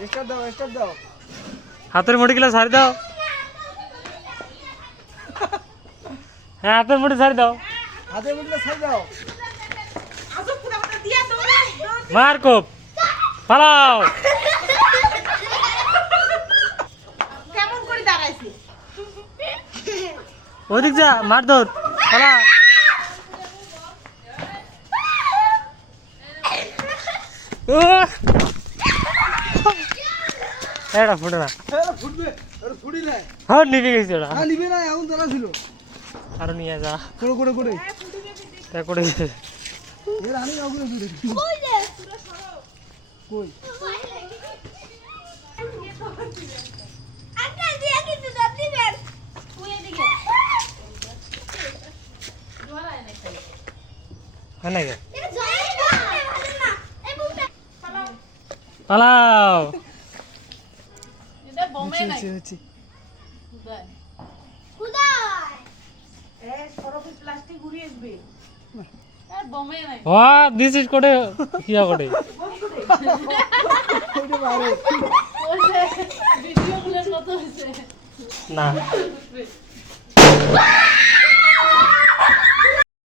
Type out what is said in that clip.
start দাও হাতের মুঠি গুলো ছাড়ি দাও হ্যাঁ হাতের মুঠি ছাড়ি দাও মার কোপ পালাও কেমন করে দাঁড়াইছে ওদিক যা মার দৌড় পালা এটা ফুটে না ফুটি না হ্যাঁ নিভে গেছে ওটা নিবে না এখন তারা ছিল আরো নিয়ে যা করে তা করে এর আমি ওগুলো দূরে কই আঙ্কেল দিয়ে কিছু দাও দিবেন তুই এদিকে জোড়ায় না খালি হয় নাকি এটা জোড়ায় না ভালো না এই বুকটা পালাও পালাও এটা বোমে নাই হচ্ছে খুদাই এ সরফি প্লাস্টিক উড়িয়ে আসবে আর বোমে নাই দিস ইজ করে কিয়া করে ওইটা বাইরে ভিডিও গুলো কত হইছে না